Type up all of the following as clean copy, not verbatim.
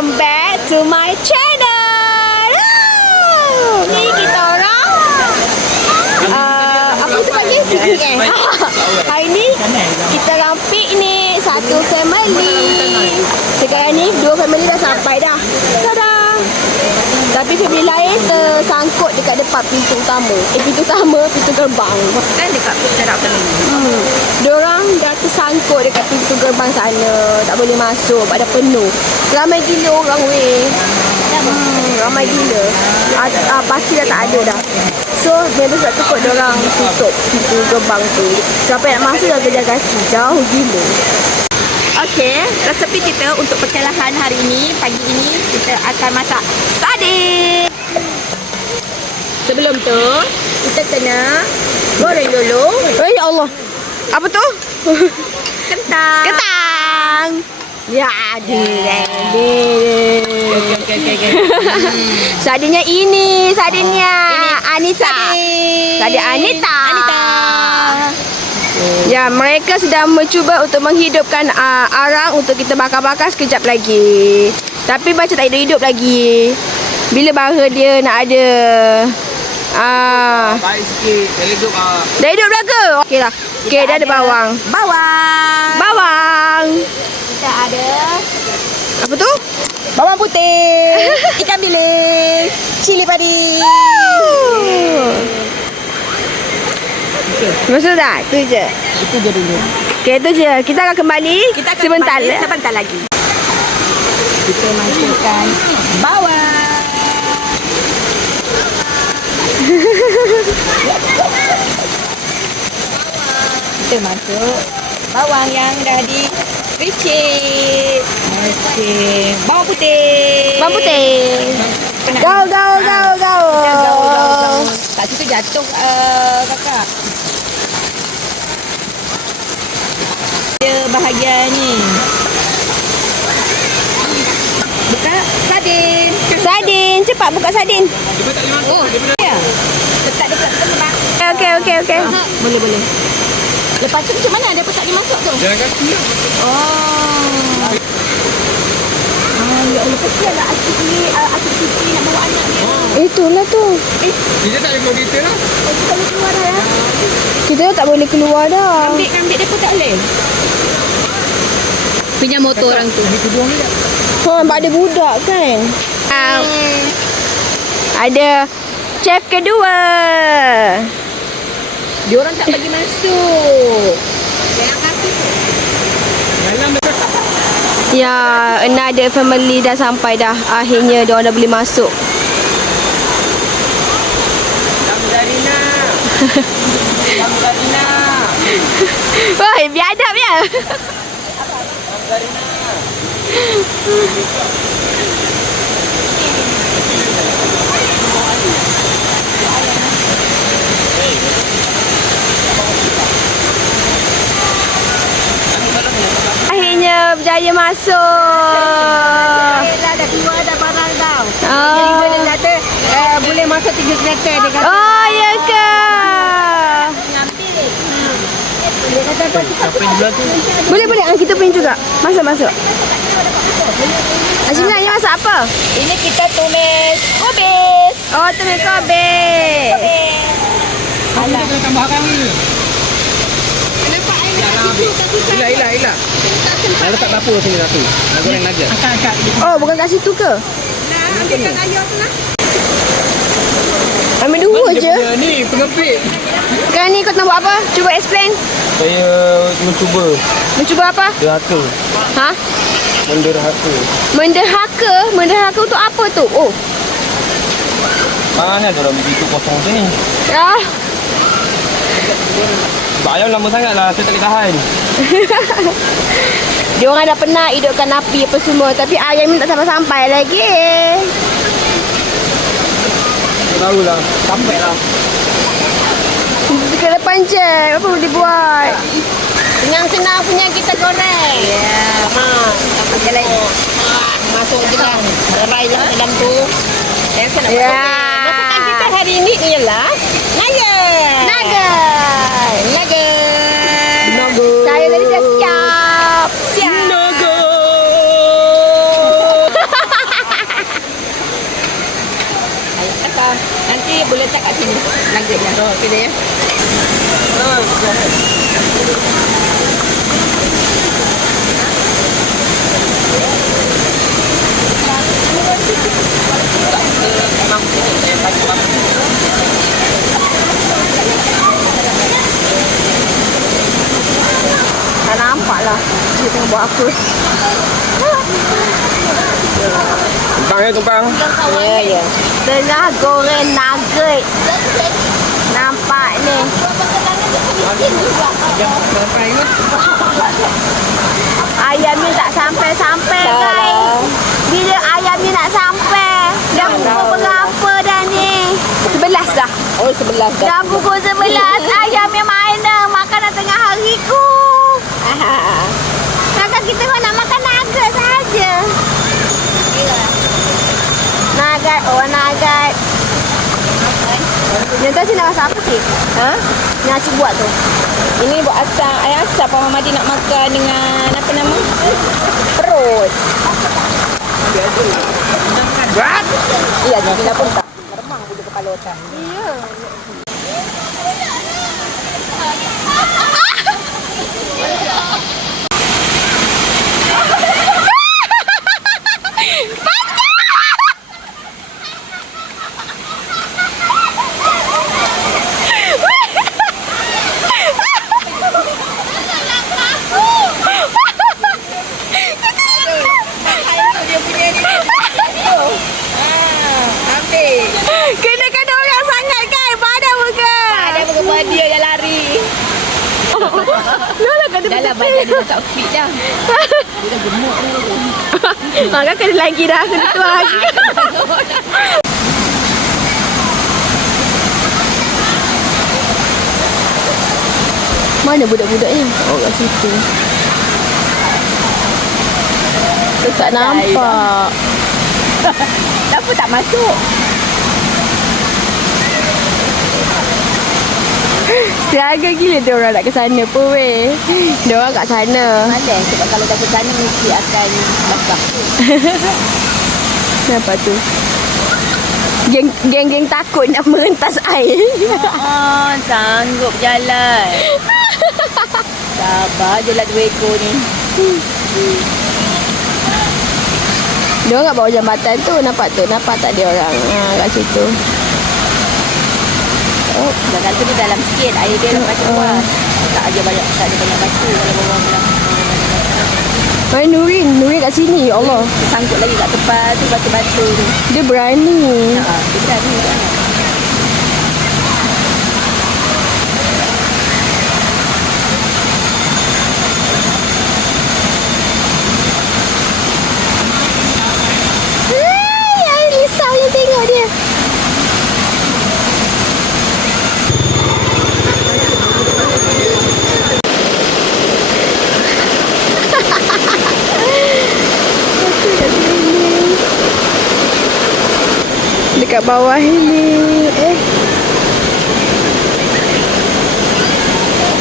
welcome back to my channel. Ni kita orang apa kita panggil piknik hari ni kita orang piknik satu family. Sekarang ni dua family dah sampai dah. Tada. Tapi family lain tersangkut dekat depan pintu utama. Pintu gerbang. Kan dekat jarak penuh. Diorang dah tersangkut dekat pintu gerbang sana. Tak boleh masuk sebab dah penuh. Ramai gila orang weh. Ramai gila. Parti dah tak ada dah. So memang sebab tu kot diorang tutup pintu gerbang tu. Siapa yang nak masuk dah kerja kaki. Jauh gila. Okey, resepi kita untuk perkelahan hari ini, pagi ini kita akan masak sardin. Sebelum tu, kita kena goreng dulu. Oh ya Allah. Apa tu? Kentang. Kentang. Ya ada. Okey. Sardinnya ini, sardinnya Anita. Sardin Anita. Ya, mereka sedang mencuba untuk menghidupkan arang untuk kita bakar-bakar sekejap lagi. Tapi macam tak hidup-hidup lagi. Bila bara dia nak ada baik sikit. Dah hidup dah hidup dah ke? Okey lah. Okey, dah ada bawang. Bawang. Kita ada Apa tu? bawang putih, ikan bilis, cili padi. Maksud tak? Tu je. Itu je dulu. Okey, tu je. Kita akan kembali sebentar. Sebentar lagi. Kita masukkan bawang. Kita masuk bawang yang dah diricik. Okey, bawang putih. Bawang putih. Go. Tak situ jatuh kakak. Dia bahagian ni. Buka sardin. Sardin. Cepat buka sardin. Oh, ya. Letak dekat tengah. Okey. Boleh. Lepas tu macam mana? Dia letak dimasuk tu? Jalan kaki lah. Oh. Ya Allah, kesianlah Asyik Siti nak bawa anak dia. Itulah tu. Kita tak boleh keluar kita lah. Kita boleh keluar dah ya. Kita tak boleh keluar dah. Kambing dia pun tak boleh. Pinjam motor orang tu. Sebab ada budak kan. Ada chef kedua. Dia orang tak bagi masuk. Jangan kaki tu. Dalam dekat. Ya, another family dah sampai dah. Akhirnya dia orang dah boleh masuk. Darina. Woi, biadab ya. Akhirnya berjaya masuk. Dah keluar dah barang tau. Oh. Jadi dia kata boleh masuk 3 kereta dia kata. Oh, ya ke? Ngambil. Dia kata Siapa yang jual tu? Boleh. Kita punya juga. Masuk. Sebenarnya masak apa? ini kita tumis kubis. Oh, tumis kobek. Kita kena tambah arang ni. Nampak air kat situ. Hilang. Dah letak dapur sini satu. Nak goreng naga. Akak. Oh, bukan kat situ ke? Nah, ambilkan ayam tu lah. Ambil dua je. Ni pengepit. Sekarang ni kau nak buat apa? Cuba explain. Saya mencuba Mencuba apa? derhaka. Ha? Menderhaka. Menderhaka untuk apa tu? Oh. Mana ada orang begitu kosong tu ni? Ah. Sebab ayam lama sangat lah. Saya tak boleh tahan. Dia orang dah pernah hidupkan api apa semua. Tapi ayam ni tak sampai-sampai lagi. Barulah. Sampai lah. Dekat depan je. Apa boleh buat? Senang-senang punya kita goreng. Ya. Pakai lagi. Masuk je lah. Serai lah dalam tu. Yang saya nak Ya. masakan kita hari ini ialah naga. Saya tadi dah siap. Naga. Kejap ya. Okey dah ya. Tak nampak lah. Dia tengah buat apa. Tumpang. Ya, ya. Tengah goreng nugget. Nampak ni. Ayamnya tak sampai-sampai Tak guys. lah. Bila ayamnya nak sampai? Dah pukul berapa dah ni? 11 dah. Oh, 11 dah. Dah pukul 11. Ayamnya mana? Makanan tengah hariku. Kakak kita pun nak makan nugget saja. Nugget, oh nugget. Yang tu Cik nak masak apa Cik? Ha? Yang Cik buat tu? Ini buat asam, ayam asam Pak Mahmadi nak makan dengan apa nama? Perut. Berat. Iya, kita pun tak. Meremang bulu kepala otak. Iya. Kena orang sangat kan? Padan muka. Ada muka dia yang lari. Lola kena Dah lah badan dia tak fit dah. Dia dah gemuk tu. Kakak kena lagi dah. Kena tuang lagi. Mana budak-budaknya? Oh, kat situ. Tak nampak. Kenapa tak masuk? Siaga gila dia orang nak ke sana pun weh. Dia orang kat sana. Malas sebab kalau dah ke sana mesti akan basah. Kenapa tu? Geng-geng takut nak merentas air. Oh, sanggup jalan. Sabar je lah 2 ekor ni. Dia orang kat bawah jambatan tu. Nampak tu? Nampak tak dia orang? Kat situ. Oh, belakang tu dia dalam sikit. Air dia lepas keluar. Tak ada banyak batu kalau bawah belah. Mana Nurin? Nurin kat sini. Ya Allah. Dia sangkut lagi kat tempat tu batu-batu tu. Dia berani. Dia berani kan. Ay, risau yang tengok dia. Dekat bawah ni.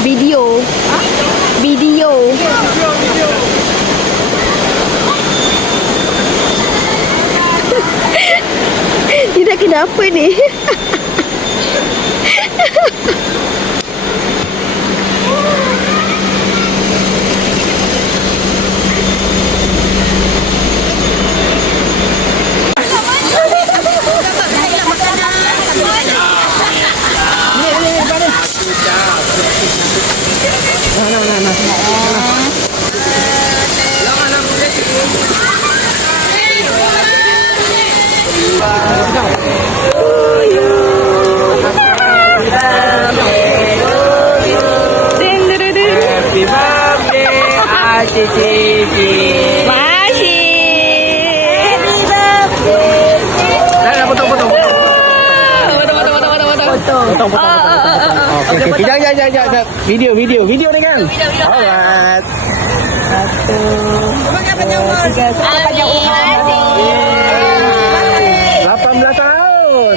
Video. Video. Dia dah kenapa ni? Happy birthday, Aci Cici. Dah potong. Okey. Jangan. Video ni kan. Alright. 18 tahun.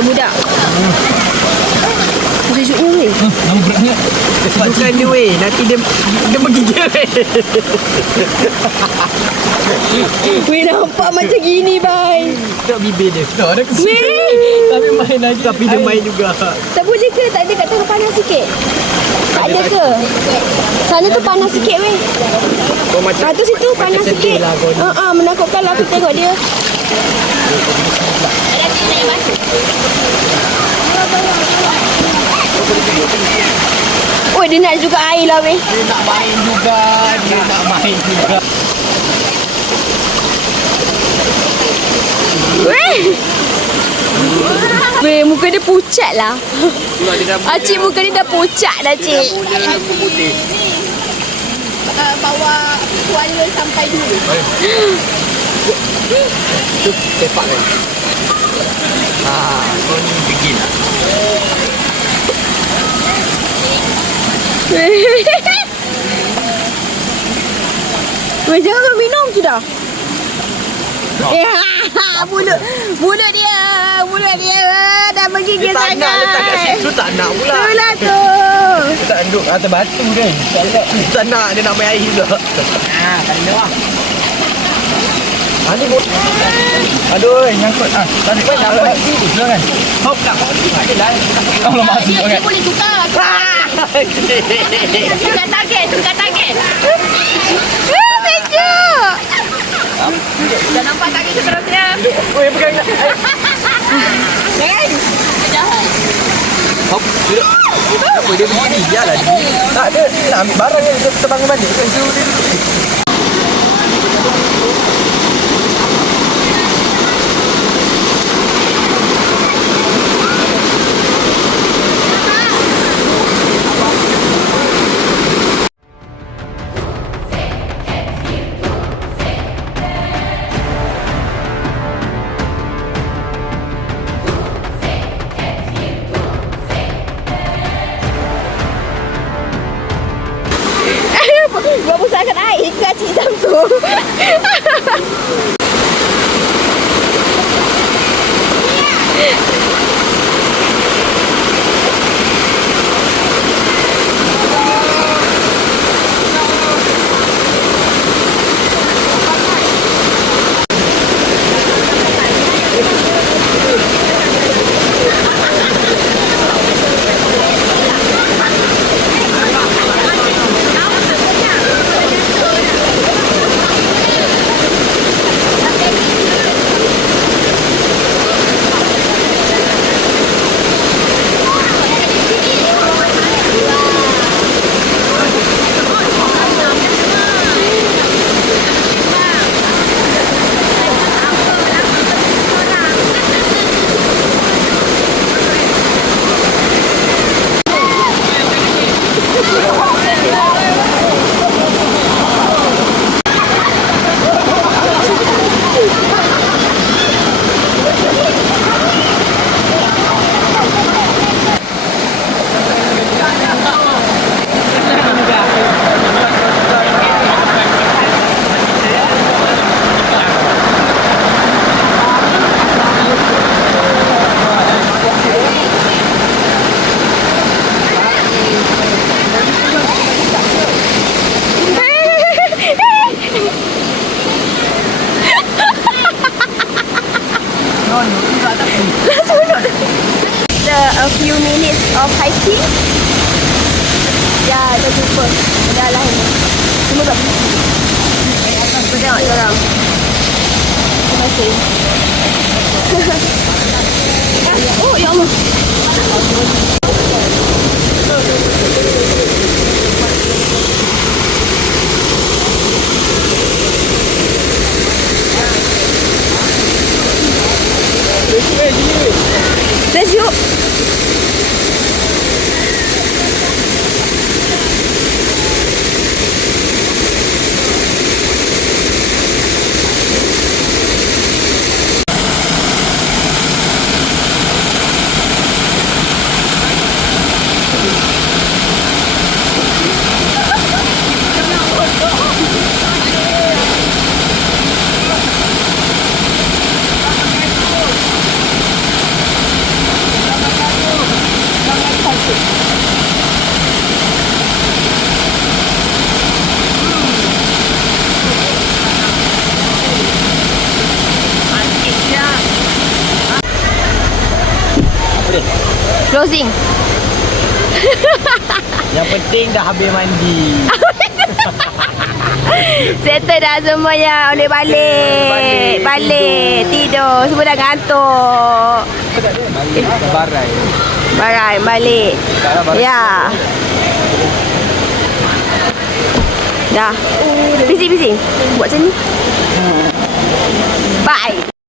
Budak. Sejuknya ni. Nama dengan dia weh. Nanti dia menggigil weh. Weh, nampak macam gini, bye. Tak bibir dia. Tak ada kesukaan. Weh. Tapi main lagi. Tapi dia main juga. Tak boleh ke? Tak ada kat tengah panas sikit? Tak ada ke? Sana tu panas sikit weh. Kau macam Tu situ panas sedih sikit. lah kau ni. Menakutkan lah aku tengok dia. Oi, dia nak juga air lah weh. Dia nak main juga. Weh. Weh, muka dia pucat lah. Cik, muka dia dah pucat dah, cik. Bawa tuala sampai dulu. Tu sepak kan. Kau ni begin lah. Weh, jangan kau minum sudah. Mulut dia dah menggigil Tak nak letak kat sangat. situ, tak nak pula. Itulah tu. Dia tak duduk atas batu kan. Tak nak, dia nak main air juga. Tak ada lah. Ni bot. Aduh, nyangkut. Tarik kan, dapat sini. Silakan. Hop tak. Kau lemah sikit kan. Boleh tukar. Tukar target. Sejuk. Dah nampak kaki seterusnya. Oi, pegang nak. Jahat. Hop, duduk. Apa dia begini? Biarlah dia. Tak ada, dia nak ambil barang yang kita bangun balik. Kan suruh dia duduk. Buat pusatkan air ke cik macam tu. A few minutes of hiking. Ya, dah jumpa. Dah lah ni. Semua tak busy. Aku tengok korang. Terima kasih. Oh, ya Allah. Let's go. Closing. Yang penting dah habis mandi. Settle dah semuanya. Boleh balik. Balik. Tidur. Semua dah ngantuk. Barai. Barai. Balik. Taklah barai. Ya. Dah. Busy. Buat macam ni. Bye.